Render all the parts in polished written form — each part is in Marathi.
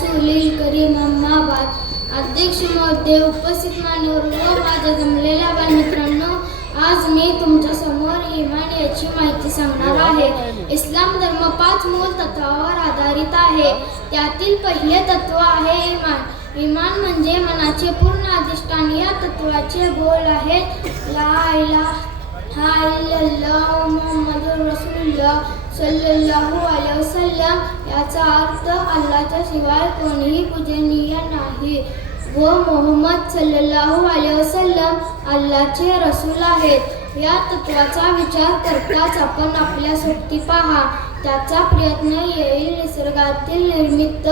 रसूलिल करीम अम्मा बाद. अध्यक्ष महोदय, उपस्थित मान्यवर व माझ्या जमलेल्या बालमित्रांनो, आज मी तुमच्या समोर ईमान याची माहिती सांगणार आहे. इस्लाम धर्म 5 मूल तत्वावर आधारित आहे. त्यातील पहिले तत्व आहे ईमान. ईमान म्हणजे मनाचे पूर्ण अधिष्ठान. या तत्वाचे बोल आहेत ला इलाहा इल्लल्लाह मुहम्मदुर रसूलुल्लाह सल्लल्लाहु अलैहि वसल्लम. याचा अर्थ अल्लाच्या शिवाय कोणीही पूजनीय नाही व मोहम्मद सल्लल्लाहु अलैहि वसल्लम अल्लाचे रसूल आहेत. या तत्वाचा विचार करताच आपण आपल्या सोबती पहा. त्याचा प्रयत्न येईल. निसर्गातील निर्मित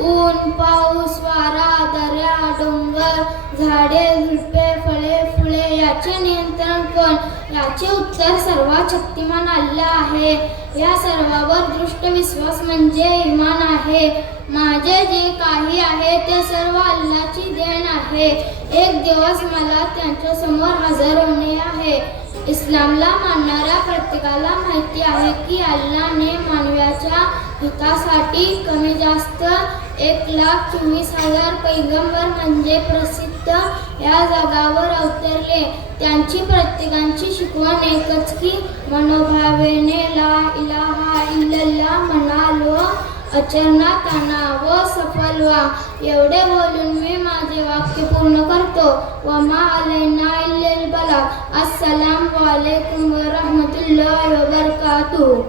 ऊन, पाऊस, वारा, दऱ्या, डोंगर, झाडे, झुडपे, फळे, फुले याचे नियंत्रण कोण? याचे उत्तर सर्वात शक्तिमान अल्लाह आहे. या सर्वावर दृष्ट विश्वास म्हणजे ईमान आहे. माझे जे काही आहे ते सर्व अल्लाची देण आहे. एक दिवस मला त्यांच्या समोर हजर होणे आहे. इस्लामला मानणाऱ्या प्रत्येकाला माहिती आहे की अल्लाहने मानवाच्या हितासाठी कमी जास्त 1,24,000 पैगंबर म्हणजे प्रसिद्ध या जगावर अवतरले. त्यांची प्रत्येकाची शिकवण एकच की मनोभावेने ला इलाहा इल्लल्लाह म्हणाल व अचानक आणा व सफल व्हा. एवढे बोलून मी माझे वाक्य पूर्ण करतो. वमा अलैना इल्लल बलाग. अस्सलामु अलैकुम व रहमतुल्लाहि व बरकातुहू.